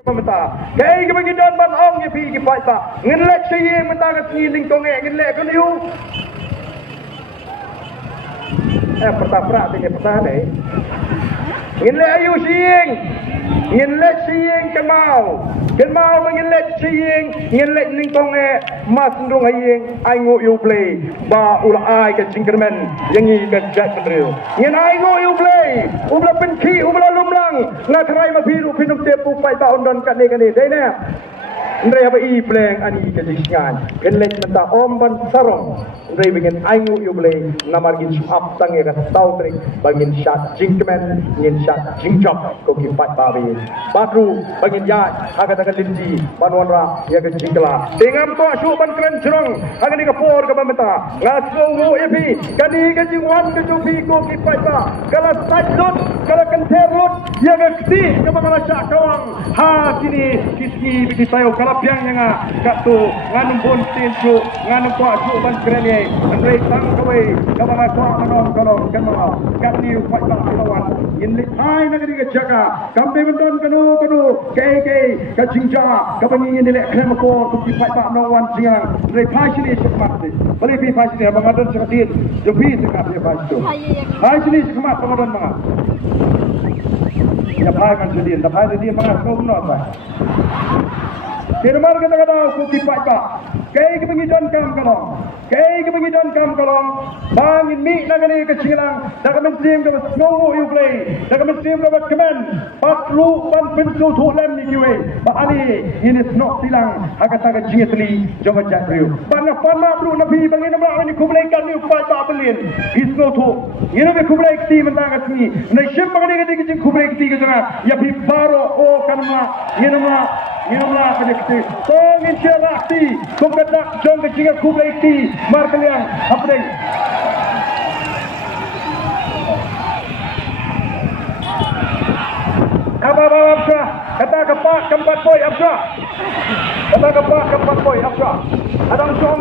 Mata kay ke bagi don ban ong ye pi ki pai ta ngin lek si ye mata ka si ling tong ngin lek ko liu pertapra te peta ne ngin lek ayu si ying ngin lek si ying kemau ngin lek si ying ngin lek ling tong mas ndong haying ai ngo yu play ba ula ai ka jingkermen yang i ka jack drill ngin ai ngo yu play ubla pen ki ubla lumlang na trai ma biru pinum te pu pai ta ondon kan ne dai ne ndre ba i pleng ani ka jingan ken lek menta om ban sarong ndre bingen ai ngo yu play namar gin up tang e ka tau tri bangin shot jingkermen ngin shot jingjop ko ki pai ba bi batru bangin ya ha ka ta linji manwanra ya ka jingkla tengam to su ban kren jrong ha ni ka por ka menta ngaso wo epi kani ka jingwan ka ju pi ko ki pai ba kala sajut kala kenterut ya ka kti ka makala sha kawang ha kini kisni bi sayo kala piang nga ka tu nganum bon tin ju nganum to su ban kren ye andrei tang ka we ka ba ko manom kalong kan ma ka ni pai ba lawan in li hai na ka jaga kambe mendon kanu ke ka jingja ka bangi ni le khem ko ki pai ba no wan jingang andrei pai sini semat ni bali pi pai sini ba ngadon sekat ju pi sekat ye pai tu pai sini semat ba ngadon ma ya pai man sedin da pai sedin ma ko no pa Firman kata-kata aku kipai pak. Kay kepengidan kam kalong. Bangin mi nagani kecilang. Dakamen sim ka snow you play. Dakamen sim ka kemen. Patlu ban pintu thulam ni kiwe. Ba ani ini snow silang hakata ka jingetli joga jakriu. Bana pama bru nabi bangin ma ani kublai kan ni upai ta belin. Isno thu. Ini be kublai kti menta ka sni. Nai shim bangani ka jing kublai kti ka janga. Ya bi baro o kanma. Inamlah kedekti. Tongin syarati. Kumpetak jong kecingga kubaiti. Markeliang. Apa deh? Apa Absah? Kata kepak keempat boy Absah. Kata kepak keempat boy Absah. Adang song.